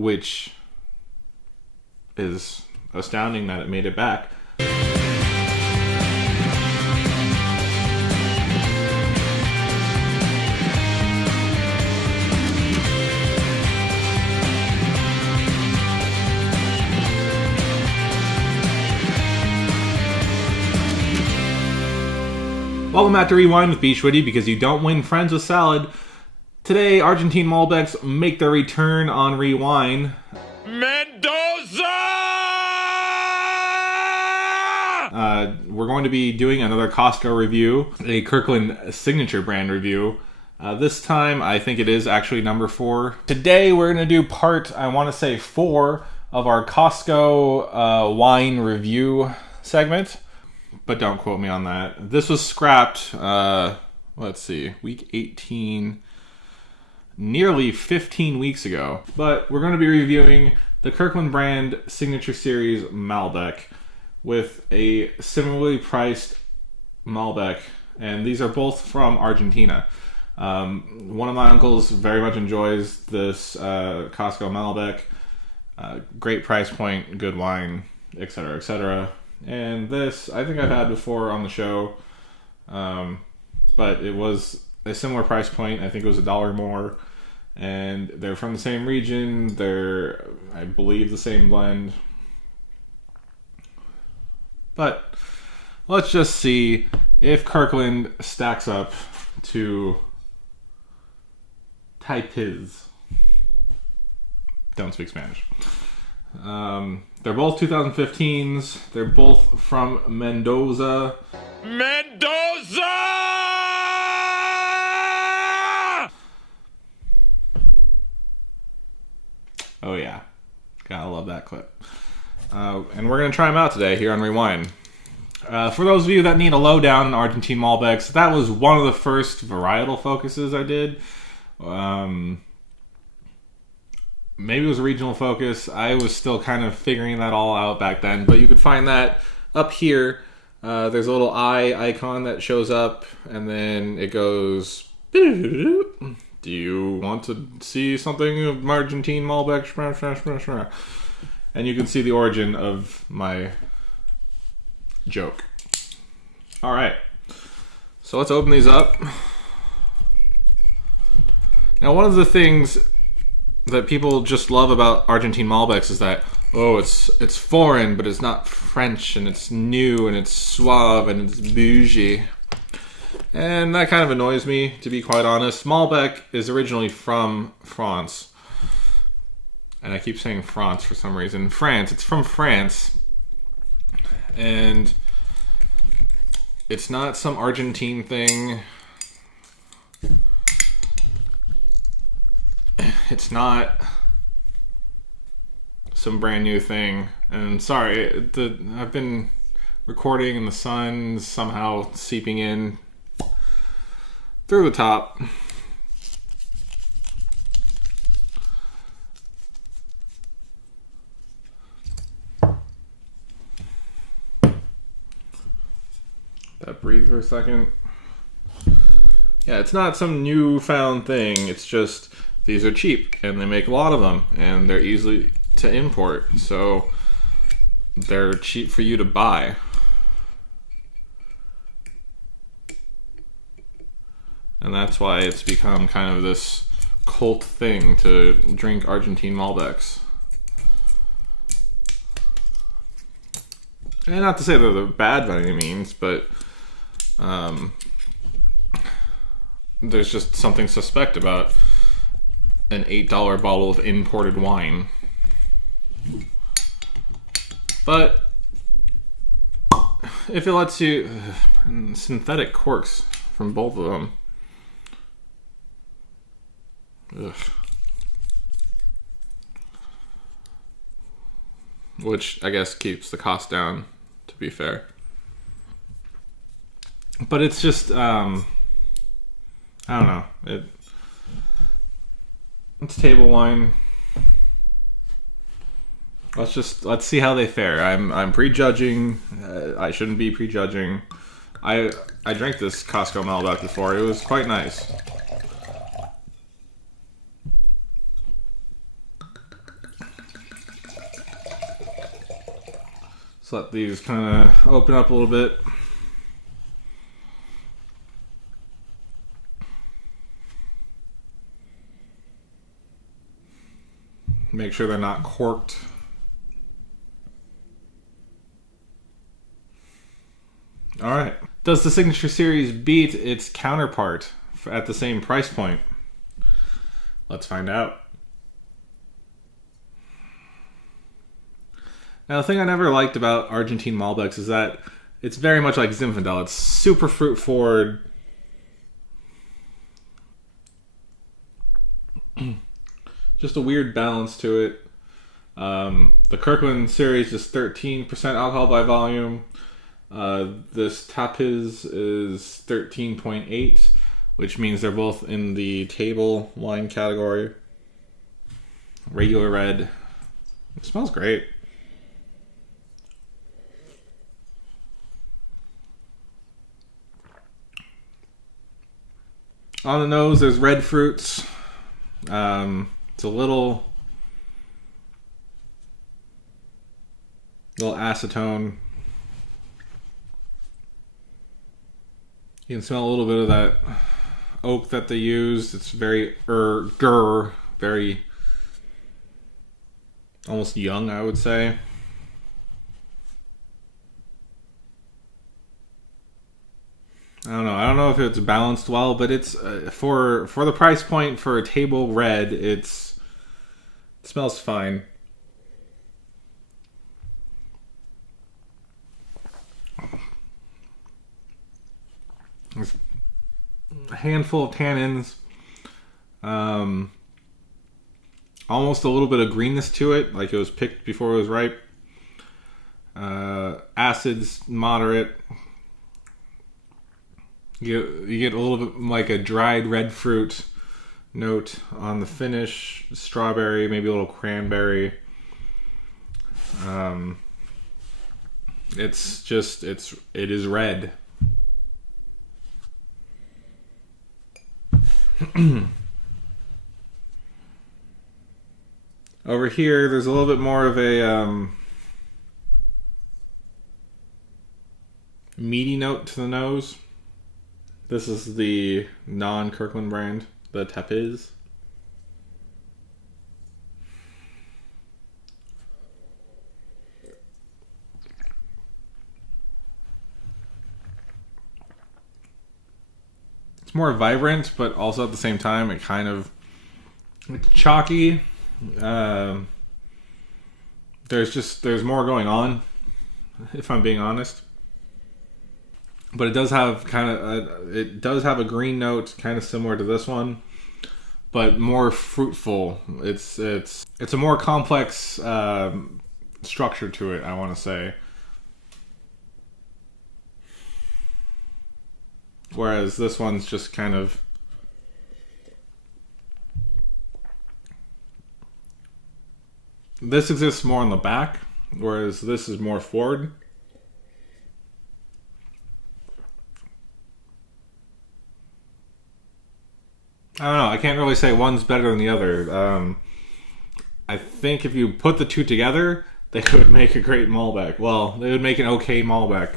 which is astounding that it made it back. Welcome back to Rewind with bschwitty, because you don't win friends with salad. Today, Argentine Malbecs make their return on Rewind. Mendoza! We're going to be doing another Costco review, a Kirkland Signature brand review. This time, I think it is actually number 4. Today, we're going to do part, I want to say 4, of our Costco wine review segment. But don't quote me on that. This was scrapped, let's see, week 18, nearly 15 weeks ago. But we're going to be reviewing the Kirkland brand Signature Series Malbec with a similarly priced Malbec. And these are both from Argentina. One of my uncles very much enjoys this Costco Malbec. Great price point, good wine, etc., etc. And this, I think I've had before on the show, but it was a similar price point. I think it was $1 more, and they're from the same region. They're, I believe, the same blend. But let's just see if Kirkland stacks up to Tapiz. Don't speak Spanish. They're both 2015s. They're both from Mendoza. Mendoza! Oh yeah, gotta love that clip. And we're gonna try them out today here on Rewind. For those of you that need a lowdown on Argentine Malbecs, that was one of the first varietal focuses I did. Maybe it was a regional focus. I was still kind of figuring that all out back then. But you could find that up here. There's a little eye icon that shows up. And then it goes... Do you want to see something of Argentine Malbec? And you can see the origin of my joke. Alright. So let's open these up. Now one of the things that people just love about Argentine Malbecs is that, oh, it's foreign, but it's not French, and it's new, and it's suave, and it's bougie. And that kind of annoys me, to be quite honest. Malbec is originally from France. And I keep saying France for some reason. France. It's from France. And it's not some Argentine thing. It's not some brand new thing. And sorry, I've been recording and the sun's somehow seeping in through the top. That breathe for a second. Yeah, it's not some newfound thing. It's just these are cheap, and they make a lot of them, and they're easy to import, so they're cheap for you to buy. And that's why it's become kind of this cult thing to drink Argentine Malbecs. And not to say that they're bad by any means, but there's just something suspect about an $8 bottle of imported wine. But if it lets you... synthetic corks from both of them. Ugh. Which I guess keeps the cost down, to be fair. But it's just, I don't know. It's table wine. Let's see how they fare. I'm prejudging. I shouldn't be prejudging. I drank this Costco Malbec before. It was quite nice. Let's let these kind of open up a little bit. Make sure they're not corked. All right. Does the Signature Series beat its counterpart at the same price point? Let's find out. Now, the thing I never liked about Argentine Malbecs is that it's very much like Zinfandel. It's super fruit forward. Just a weird balance to it. The Kirkland series is 13% alcohol by volume. This Tapiz is 13.8, which means they're both in the table wine category. Regular red. It smells great. On the nose, there's red fruits. It's a little acetone. You can smell a little bit of that oak that they used. It's very very almost young, I would say. I don't know if it's balanced well, but it's for the price point for a table red, it smells fine. There's a handful of tannins, almost a little bit of greenness to it, like it was picked before it was ripe. Acids moderate. You get a little bit like a dried red fruit note on the finish, strawberry, maybe a little cranberry. It is red. Over here, there's a little bit more of a meaty note to the nose. This is the non-Kirkland brand, the Tapiz. It's more vibrant, but also at the same time, it's chalky. There's more going on, if I'm being honest. But it does have a green note, kind of similar to this one, but more fruitful. It's a more complex structure to it, I want to say. Whereas this one's just kind of this exists more on the back, whereas this is more forward. I don't know. I can't really say one's better than the other. I think if you put the two together, they would make a great Malbec. Well, they would make an okay Malbec.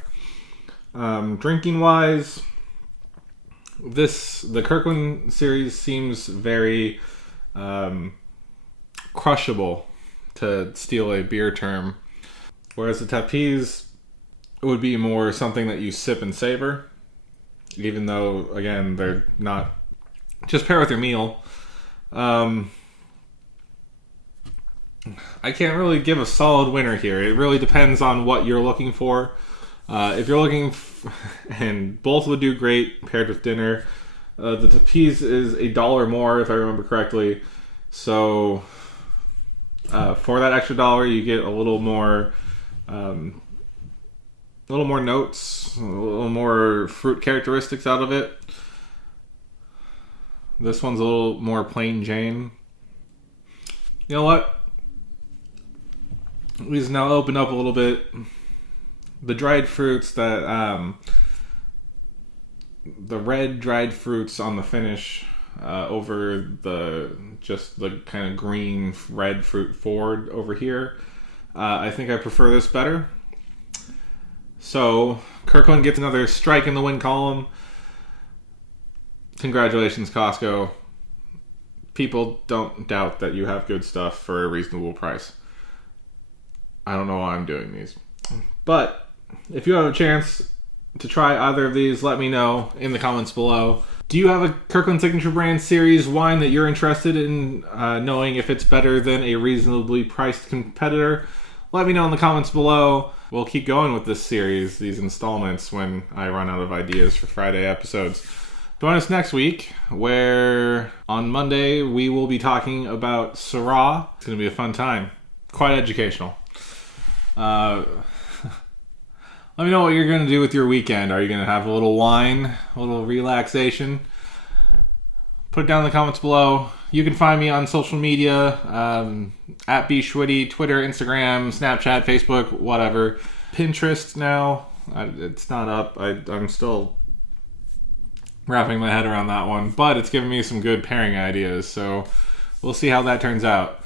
Drinking wise, the Kirkland series seems very crushable, to steal a beer term, whereas the Tapiz would be more something that you sip and savor, even though, again, they're not. Just pair with your meal. I can't really give a solid winner here. It really depends on what you're looking for. If you're looking, and both would do great paired with dinner. The Tapiz is $1 more, if I remember correctly. So for that extra $1, you get a little more notes, a little more fruit characteristics out of it. This one's a little more plain Jane. You know what? These now open up a little bit. The dried fruits that the red dried fruits on the finish over the kind of green red fruit forward over here. I think I prefer this better. So, Kirkland gets another strike in the win column. Congratulations, Costco. People don't doubt that you have good stuff for a reasonable price. I don't know why I'm doing these. But if you have a chance to try either of these, let me know in the comments below. Do you have a Kirkland Signature brand series wine that you're interested in knowing if it's better than a reasonably priced competitor? Let me know in the comments below. We'll keep going with this series, these installments, when I run out of ideas for Friday episodes. Join us next week, where on Monday we will be talking about Syrah. It's going to be a fun time. Quite educational. Let me know what you're going to do with your weekend. Are you going to have a little wine, a little relaxation? Put it down in the comments below. You can find me on social media, at bschwitty, Twitter, Instagram, Snapchat, Facebook, whatever. Pinterest now. It's not up. I'm still wrapping my head around that one, but it's given me some good pairing ideas, so we'll see how that turns out.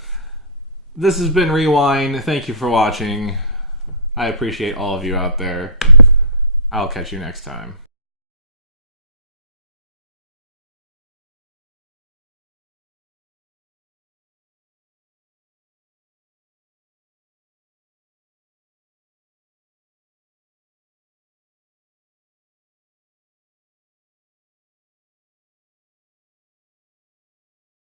This has been Rewind. Thank you for watching. I appreciate all of you out there. I'll catch you next time.